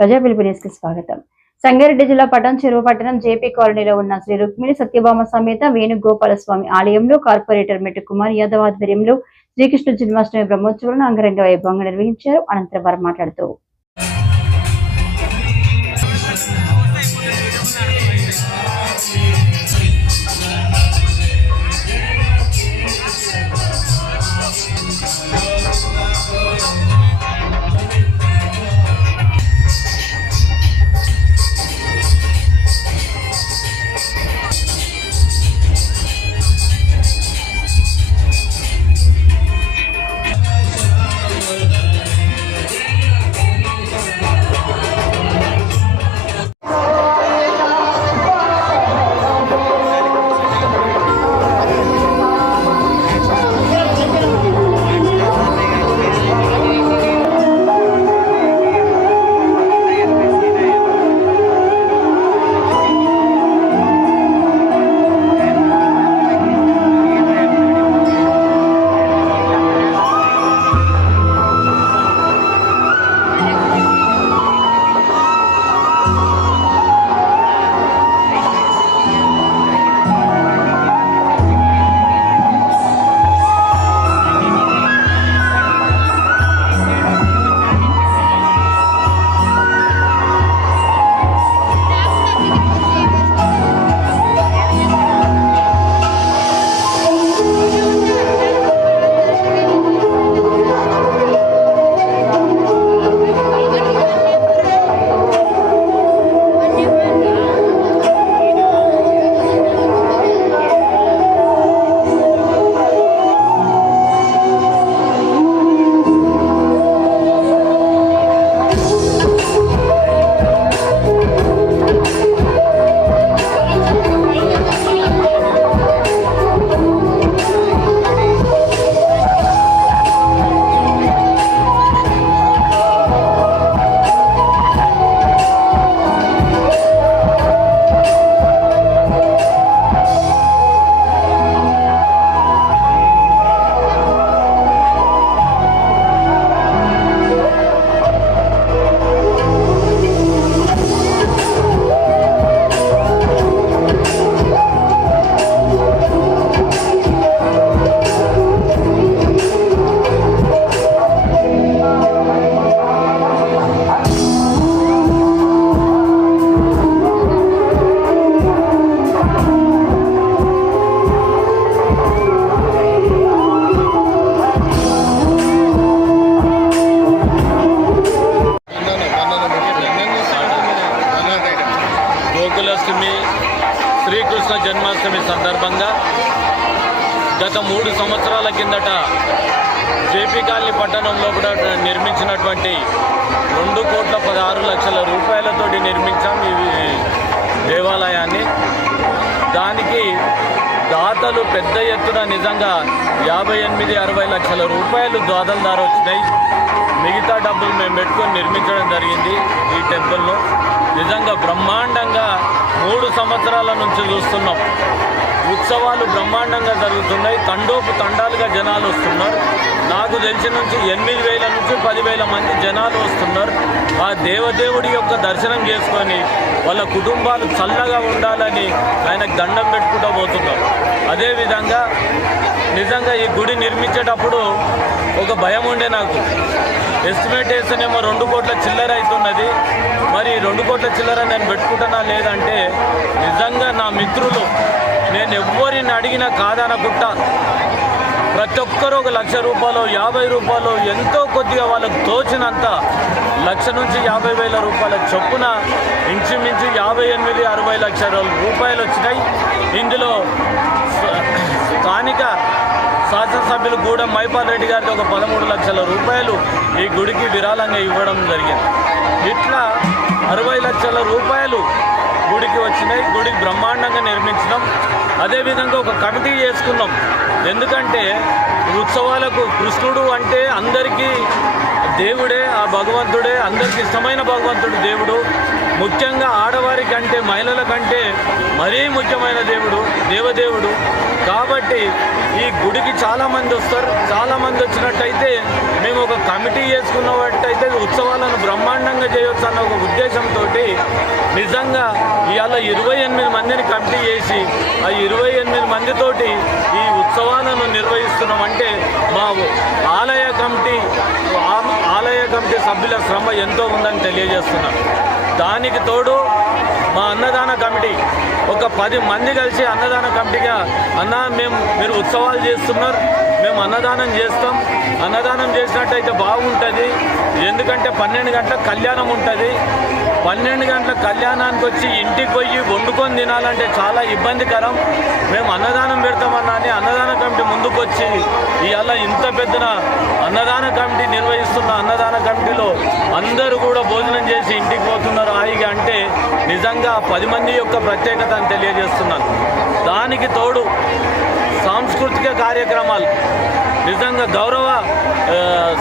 ప్రజా పిలుపు న్యూస్కి స్వాగతం. సంగారెడ్డి జిల్లా పట్టణం చెరువు పట్టణం జేపీ కాలనీలో ఉన్న శ్రీ రుక్మిణి సత్యభామ సమేత వేణుగోపాల స్వామి ఆలయంలో కార్పొరేటర్ మెట్టు కుమార్ యాదవ్ ఆధ్వర్యంలో శ్రీకృష్ణ జన్మాష్టమి బ్రహ్మోత్సవాలను అంగరంగ వైభవంగా నిర్వహించారు. అనంతరం వారు మాట్లాడుతూ జన్మాష్టమి సందర్భంగా గత మూడు సంవత్సరాల కిందట జేపీ కాలనీ పట్టణంలో కూడా నిర్మించినటువంటి రెండు కోట్ల పదహారు లక్షల రూపాయలతోటి నిర్మించాం ఈ దేవాలయాన్ని. దానికి దాతలు పెద్ద ఎత్తున నిజంగా యాభై ఎనిమిది అరవై లక్షల రూపాయలు దాతల ద్వారా వచ్చినాయి. మిగతా డబ్బులు మేము పెట్టుకొని నిర్మించడం జరిగింది ఈ టెంపుల్లో నిజంగా బ్రహ్మాండంగా మూడు సంవత్సరాల నుంచి చూస్తున్నాం. ఉత్సవాలు బ్రహ్మాండంగా జరుగుతున్నాయి. తండోపు తండాలుగా జనాలు వస్తున్నారు. నాకు తెలిసి నుంచి ఎనిమిది వేల నుంచి పదివేల మంది జనాలు వస్తున్నారు. ఆ దేవదేవుడి యొక్క దర్శనం చేసుకొని వాళ్ళ కుటుంబాలు చల్లగా ఉండాలని ఆయనకు దండం పెట్టుకుంటూ పోతున్నారు. అదేవిధంగా నిజంగా ఈ గుడి నిర్మించేటప్పుడు ఒక భయం ఉండే నాకు. ఎస్టిమేట్ వేస్తేనేమో రెండు కోట్ల చిల్లర అవుతున్నది. మరి రెండు కోట్ల చిల్లర నేను పెట్టుకుంటానా లేదంటే నిజంగా నా మిత్రులు నేను ఎవ్వరిని అడిగినా కాదనకుండా ప్రతి ఒక్కరూ ఒక లక్ష రూపాయలు యాభై రూపాయలు ఎంతో కొద్దిగా వాళ్ళకు తోచినంత లక్ష నుంచి యాభై వేల రూపాయల చొప్పున ఇంచుమించు యాభై ఎనిమిది అరవై లక్షల రూపాయలు వచ్చినాయి. ఇందులో స్థానిక శాసనసభ్యులు గూడెం మైపాల్ రెడ్డి గారికి ఒక పదమూడు లక్షల రూపాయలు ఈ గుడికి విరాళంగా ఇవ్వడం జరిగింది. ఇట్లా అరవై లక్షల రూపాయలు గుడికి వచ్చినాయి. గుడికి బ్రహ్మాండంగా నిర్మించినాం. అదేవిధంగా ఒక కమిటీ చేసుకున్నాం ఎందుకంటే ఉత్సవాలకు కృష్ణుడు అంటే అందరికీ దేవుడే ఆ భగవంతుడే అందరికి ఇష్టమైన భగవంతుడు దేవుడు. ముఖ్యంగా ఆడవారి కంటే మహిళల కంటే మరీ ముఖ్యమైన దేవుడు దేవదేవుడు. కాబట్టి ఈ గుడికి చాలామంది వస్తారు. చాలామంది వచ్చినట్టయితే మేము ఒక కమిటీ చేసుకున్నట్టయితే ఉత్సవాలను బ్రహ్మాండంగా చేయొచ్చు అన్న ఒక ఉద్దేశంతో నిజంగా ఇవాళ ఇరవై ఎనిమిది మందిని కమిటీ చేసి ఆ ఇరవై ఎనిమిది మందితోటి ఈ ఉత్సవాలను నిర్వహిస్తున్నాం అంటే మా ఆలయ కమిటీ ఆలయ కమిటీ సభ్యుల శ్రమ ఎంతో ఉందని తెలియజేస్తున్నాం. దానికి తోడు మా అన్నదాన కమిటీ ఒక పది మంది కలిసి అన్నదాన కమిటీగా అన్న మేము మీరు ఉత్సవాలు చేస్తున్నారు మేము అన్నదానం చేస్తాం. అన్నదానం చేసినట్టయితే బాగుంటుంది. ఎందుకంటే పన్నెండు గంటల కళ్యాణం ఉంటుంది. పన్నెండు గంటల కళ్యాణానికి వచ్చి ఇంటికి పోయి వండుకొని తినాలంటే చాలా ఇబ్బందికరం. మేము అన్నదానం పెడతామన్నా అని అన్నదాన కమిటీ ముందుకు వచ్చి ఇవాళ ఇంత పెద్దన అన్నదాన కమిటీ నిర్వహిస్తున్న అన్నదాన కమిటీలో అందరూ కూడా భోజనం చేసి ఇంటికి పోతున్నారు. హాయిగా అంటే నిజంగా పది మంది యొక్క ప్రత్యేకతను తెలియజేస్తున్నాను. దానికి తోడు సాంస్కృతిక కార్యక్రమాలు. నిజంగా గౌరవ ఆ,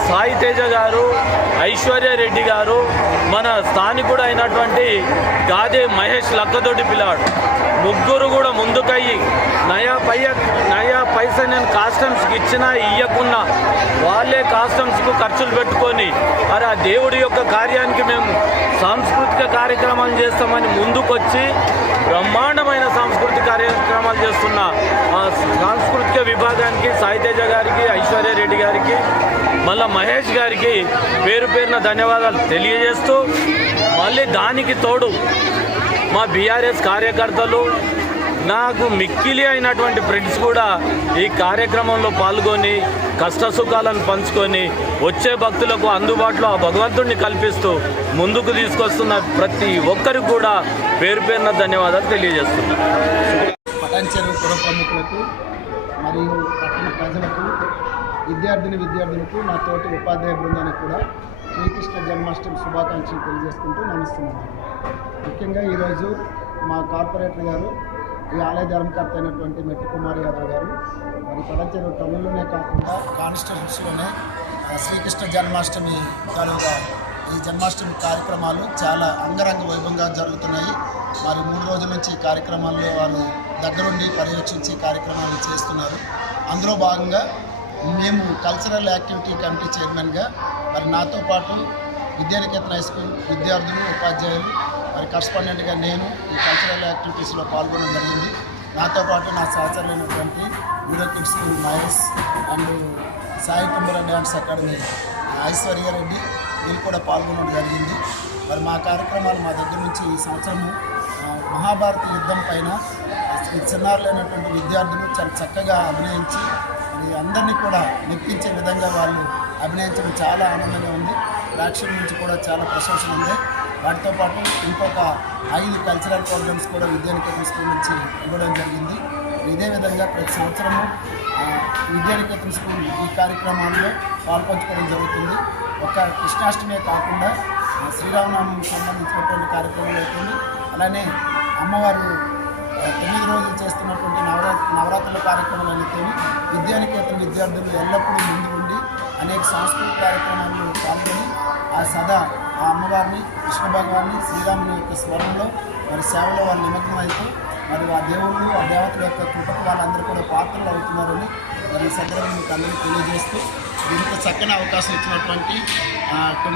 సాయి తేజ గారు ఐశ్వర్య రెడ్డి గారు మన స్థానికుడు అయినటువంటి గాదే మహేష్ లక్కతోటి పిల్లాడు. ముగ్గురు కూడా ముందుకయ్యి నయా పై నయా పైస నేను కాస్టమ్స్కి ఇచ్చినా ఇయ్యకున్నా వాళ్ళే కాస్టమ్స్కు ఖర్చులు పెట్టుకొని మరి ఆ దేవుడి యొక్క కార్యానికి మేము సాంస్కృతిక కార్యక్రమాలు చేస్తామని ముందుకొచ్చి బ్రహ్మాండమైన సాంస్కృతిక కార్యక్రమాలు చేస్తున్నా సాంస్కృతిక విభాగానికి సాయితేజ గారికి ఐశ్వర్య రెడ్డి గారికి మళ్ళా మహేష్ గారికి పేరు పేరున ధన్యవాదాలు తెలియజేస్తూ మళ్ళీ దానికి తోడు మా బీఆర్ఎస్ కార్యకర్తలు నాకు మిక్కిలి అయినటువంటి ఫ్రెండ్స్ కూడా ఈ కార్యక్రమంలో పాల్గొని కష్ట సుఖాలను పంచుకొని వచ్చే భక్తులకు అందుబాటులో ఆ భగవంతుడిని కల్పిస్తూ ముందుకు తీసుకొస్తున్న ప్రతి ఒక్కరికి కూడా పేరు పేరున ధన్యవాదాలు తెలియజేస్తున్నాను. పటాన్చెరు పుర ప్రముఖులకు మరియు పట్టణ ప్రజలకు విద్యార్థిని విద్యార్థులకు నా తోటి ఉపాధ్యాయ బృందానికి కూడా శ్రీకృష్ణ జన్మాష్టమి శుభాకాంక్షలు తెలియజేసుకుంటూ నమస్తున్నాను ముఖ్యంగా ఈరోజు మా కార్పొరేటర్ గారు ఈ ఆలయ ధర్మకర్త అయినటువంటి మెట్టి కుమార్ యాదవ్ గారు మరి పటాన్చెరు టౌన్లోనే కాకుండా కాన్స్టిట్యూన్సీలోనే శ్రీకృష్ణ జన్మాష్టమి తాలూకా ఈ జన్మాష్టమి కార్యక్రమాలు చాలా అంగరంగ వైభవంగా జరుగుతున్నాయి. మరి మూడు రోజుల నుంచి కార్యక్రమాల్లో వాళ్ళు దగ్గరుండి పర్యవేక్షించి కార్యక్రమాలు చేస్తున్నారు. అందులో భాగంగా మేము కల్చరల్ యాక్టివిటీ కమిటీ చైర్మన్గా మరి నాతో పాటు విద్యానికేతన్ హై స్కూల్ విద్యార్థులు ఉపాధ్యాయులు మరి కరస్పాండెంట్గా నేను ఈ కల్చరల్ యాక్టివిటీస్లో పాల్గొనడం జరిగింది. నాతో పాటు నా సహచరులైనటువంటి Eurokid school Mahesh and Sai Kumara dance academy Aishwarya Reddy వీళ్ళు కూడా పాల్గొనడం జరిగింది. మరి మా కార్యక్రమాలు మా దగ్గర నుంచి ఈ సంవత్సరము మహాభారత యుద్ధం పైన చిన్నారులు చిన్నారులైనటువంటి విద్యార్థులు చాలా చక్కగా అభినయించి మరి అందరినీ కూడా మెప్పించే విధంగా వాళ్ళు అభినయించడం చాలా ఆనందంగా ఉంది. ప్రేక్షకుల నుంచి కూడా చాలా ప్రశంసలు ఉంది. వాటితో పాటు ఇంకొక ఐదు కల్చరల్ ప్రోగ్రామ్స్ కూడా విద్యానికేతన్ స్కూల్ నుంచి ఇవ్వడం జరిగింది. ఇదే విధంగా ప్రతి సంవత్సరము ఆ, విద్యానికేతన్ స్కూల్ ఈ కార్యక్రమాల్లో పాల్పంచుకోవడం జరుగుతుంది. ఒక కృష్ణాష్టమే కాకుండా శ్రీరామనామం సంబంధించినటువంటి కార్యక్రమాలు అవుతుంది. అలానే అమ్మవారు తొమ్మిది రోజులు చేస్తున్నటువంటి నవరా నవరాత్రుల కార్యక్రమాలు అనేవి విద్యానికేతన విద్యార్థులు ఎల్లప్పుడూ ముందు ఉండి అనేక సాంస్కృతిక కార్యక్రమాల్లో పాల్గొని ఆ సదా ఆ అమ్మవారిని కృష్ణ భగవాన్ని శ్రీరాముని యొక్క స్వరంలో మరి సేవలో వారు నిమగ్నం అయితే మరి ఆ దేవుళ్ళు ఆ దేవతల యొక్క కృపకు వాళ్ళందరూ కూడా పాత్రలు అవుతున్నారని మరి ఈ సందర్భంగా మీకు అందరికీ తెలియజేస్తూ ఇంత చక్కని అవకాశం ఇచ్చినటువంటి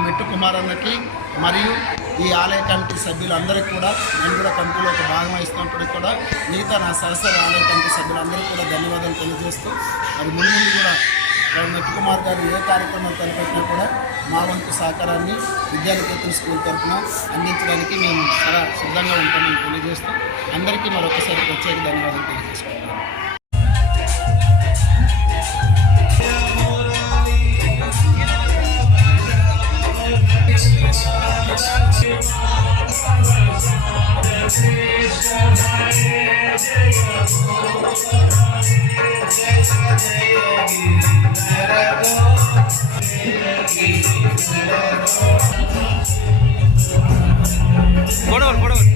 మెట్టు కుమార్ అన్నకి మరియు ఈ ఆలయ కమిటీ సభ్యులందరికీ కూడా నేను కూడా కమిటీలో ఒక భాగం వహిస్తున్నప్పటికీ కూడా మిగతా నా సహచర ఆలయ కమిటీ సభ్యులందరికీ కూడా ధన్యవాదాలు తెలియజేస్తూ మరి ముందు ముందు కూడా మెట్టు కుమార్ గారు ఏ కార్యక్రమం తలపెట్టినా కూడా మా వంతు సహకారాన్ని విద్యానికేతన స్కూల్ తరఫున అందించడానికి మేము చాలా సిద్ధంగా ఉంటామని తెలియజేస్తూ అందరికీ మరొకసారి ప్రత్యేక ధన్యవాదాలు తెలియజేసుకుంటున్నాను. போடவர் போடவர்